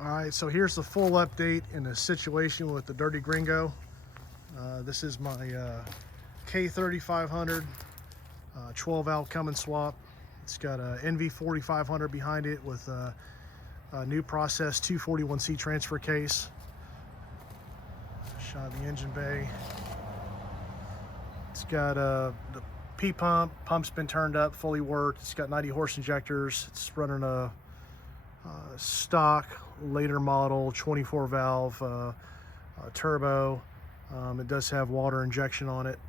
All right, so here's the full update in the situation with the Dirty Gringo. This is my K3500 12 valve Cummins swap. It's got a NV4500 behind it with a new process 241C transfer case. Shot of the engine bay. It's got the P pump's been turned up, fully worked. It's got 90 horse injectors. It's running a stock later model 24 valve turbo. It does have water injection on it.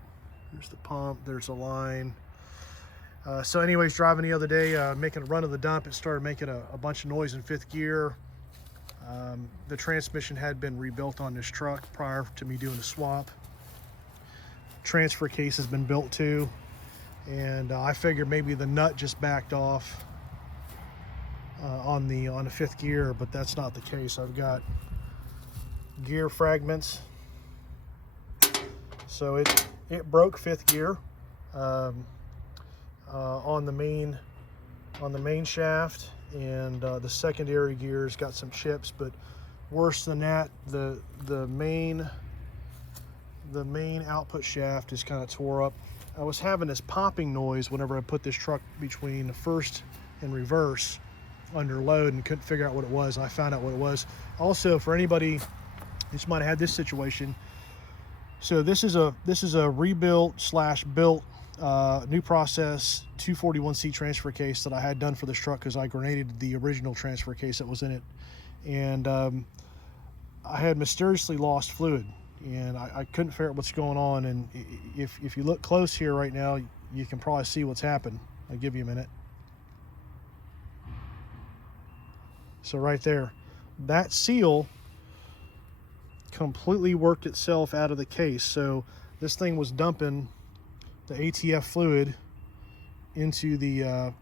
There's the pump, there's a line. So anyways, driving the other day, making a run of the dump, it started making a bunch of noise in fifth gear. The transmission had been rebuilt on this truck prior to me doing the swap. Transfer case has been built too, and I figured maybe the nut just backed off on the fifth gear, but that's not the case. I've got gear fragments, so it broke fifth gear on the main shaft, and the secondary gears got some chips, but worse than that, the main output shaft is kind of tore up. I was having this popping noise whenever I put this truck between the first and reverse under load and couldn't figure out what it was. I found out what it was. Also, for anybody who's might have had this situation, so this is a rebuilt slash built new process 241C transfer case that I had done for this truck because I grenaded the original transfer case that was in it, and I had mysteriously lost fluid, and I couldn't figure out what's going on. And if you look close here right now, you can probably see what's happened. I'll give you a minute. So right there, that seal completely worked itself out of the case. So this thing was dumping the ATF fluid into the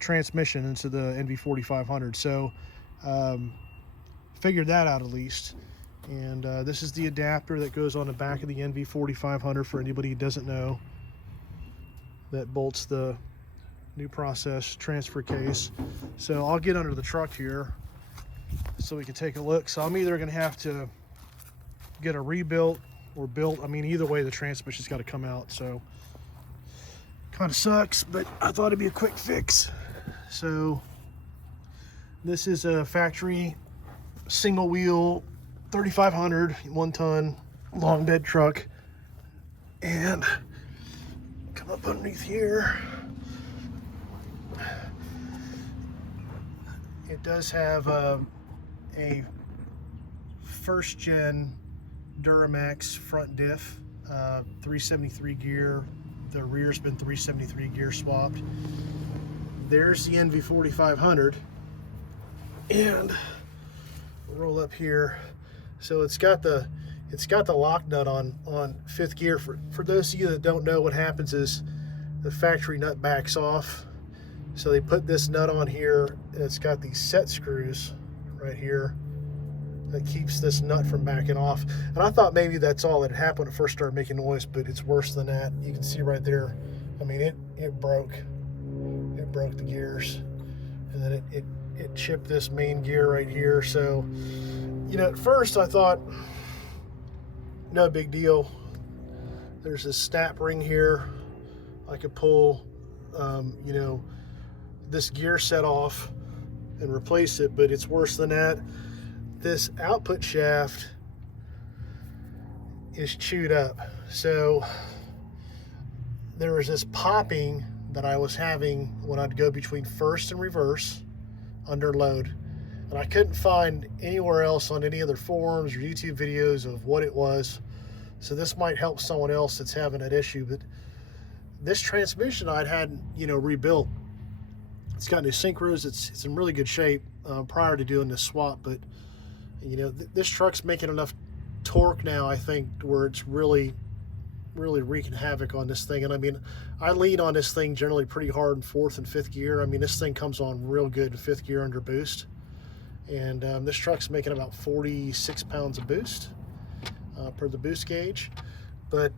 transmission, into the NV4500. So figured that out at least. And this is the adapter that goes on the back of the NV4500 for anybody who doesn't know, that bolts the new process transfer case. So I'll get under the truck here so we can take a look. So I'm either going to have to get a rebuilt or built. I mean, either way, the transmission's got to come out. So kind of sucks, but I thought it'd be a quick fix. So this is a factory single wheel 3500 1-ton long bed truck, and come up underneath here. It does have a first gen Duramax front diff, 373 gear. The rear's been 373 gear swapped. There's the NV4500, and roll up here. So it's got the lock nut on fifth gear. For those of you that don't know, what happens is the factory nut backs off. So they put this nut on here, and it's got these set screws right here that keeps this nut from backing off. And I thought maybe that's all that happened when it first started making noise, but it's worse than that. You can see right there, I mean, it broke the gears, and then it chipped this main gear right here. So, you know, at first I thought, no big deal. There's this snap ring here. I could pull, you know, this gear set off and replace it, but it's worse than that. This output shaft is chewed up. So there was this popping that I was having when I'd go between first and reverse under load, and I couldn't find anywhere else on any other forums or YouTube videos of what it was. So this might help someone else that's having that issue. But this transmission I'd had, you know, rebuilt. It's got new synchros. It's in really good shape prior to doing this swap. But you know, this truck's making enough torque now, I think, where it's really wreaking havoc on this thing. And I mean, I lean on this thing generally pretty hard in fourth and fifth gear. I mean, this thing comes on real good in fifth gear under boost. And this truck's making about 46 pounds of boost per the boost gauge. But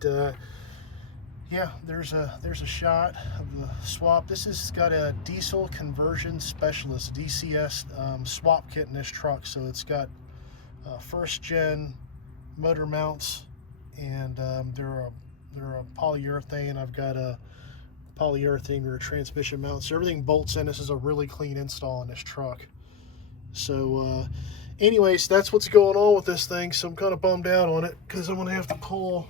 yeah, there's a shot of the swap. This has got a diesel conversion specialist DCS swap kit in this truck, so it's got first gen motor mounts, and they're a polyurethane. I've got a polyurethane rear transmission mount, so everything bolts in. This is a really clean install on this truck. So anyways, that's what's going on with this thing. So I'm kind of bummed out on it because I'm gonna have to pull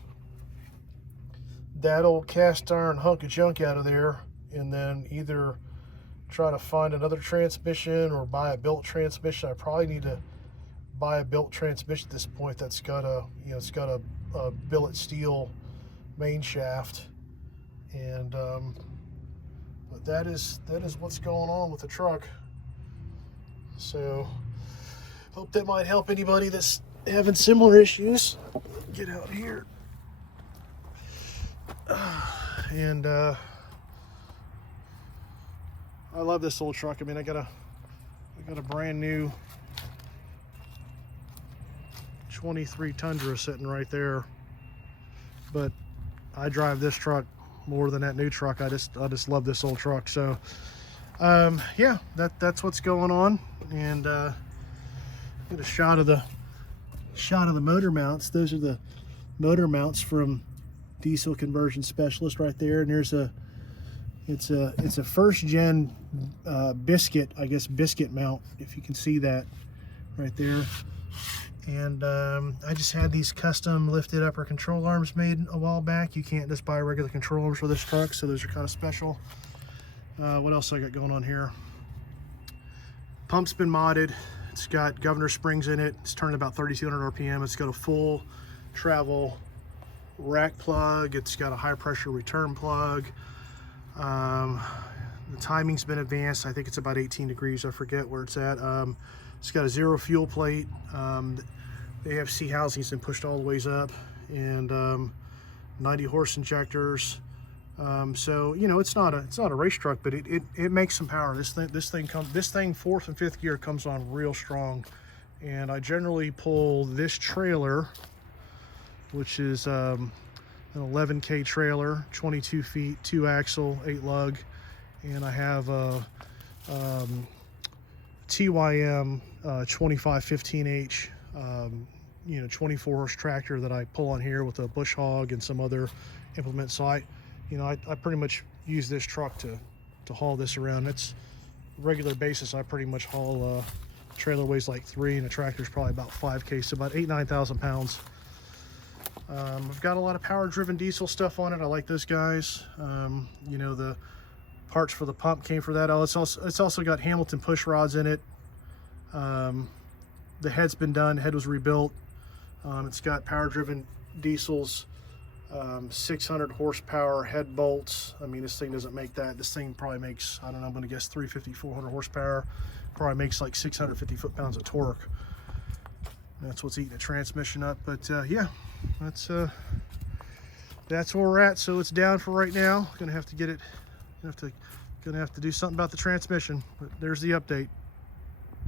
that old cast iron hunk of junk out of there, and then either try to find another transmission or buy a built transmission. I probably need to buy a built transmission at this point that's got a, you know, it's got a billet steel main shaft. And but that is what's going on with the truck. So hope that might help anybody that's having similar issues. Get out here. And I love this old truck. I mean, I got a brand new 23 Tundra sitting right there, but I drive this truck more than that new truck. I just love this old truck. So yeah, that's what's going on. And get a shot of the motor mounts. Those are the motor mounts from Diesel Conversion Specialist right there. And there's it's a first gen biscuit, I guess, biscuit mount, if you can see that right there. And I just had these custom lifted upper control arms made a while back. You can't just buy regular control arms for this truck, so those are kind of special. What else I got going on here? Pump's been modded. It's got governor springs in it. It's turning about 3,200 RPM. It's got a full travel rack plug. It's got a high pressure return plug. The timing's been advanced. I think it's about 18 degrees. I forget where it's at. It's got a zero fuel plate. The AFC housing's been pushed all the ways up, and 90 horse injectors. So you know, it's not a race truck, but it makes some power. This thing fourth and fifth gear comes on real strong. And I generally pull this trailer, which is an 11K trailer, 22 feet, 2 axle, 8 lug, and I have a TYM 2515H, you know, 24 horse tractor that I pull on here with a bush hog and some other implements. So I pretty much use this truck to haul this around. It's regular basis. I pretty much haul trailer weighs like 3 and the tractor's probably about 5K, so about 9,000 pounds. I've got a lot of power driven diesel stuff on it. I like those guys. You know, the parts for the pump came for that. Oh, it's also got Hamilton push rods in it. The head's been done. The head was rebuilt. It's got power driven diesels, 600 horsepower head bolts. I mean, this thing doesn't make that. This thing probably makes, I don't know, I'm gonna guess 350, 400 horsepower. Probably makes like 650 foot-pounds of torque. That's what's eating the transmission up. But yeah, that's where we're at. So it's down for right now. Gonna have to get it. Gonna have to do something about the transmission. But there's the update.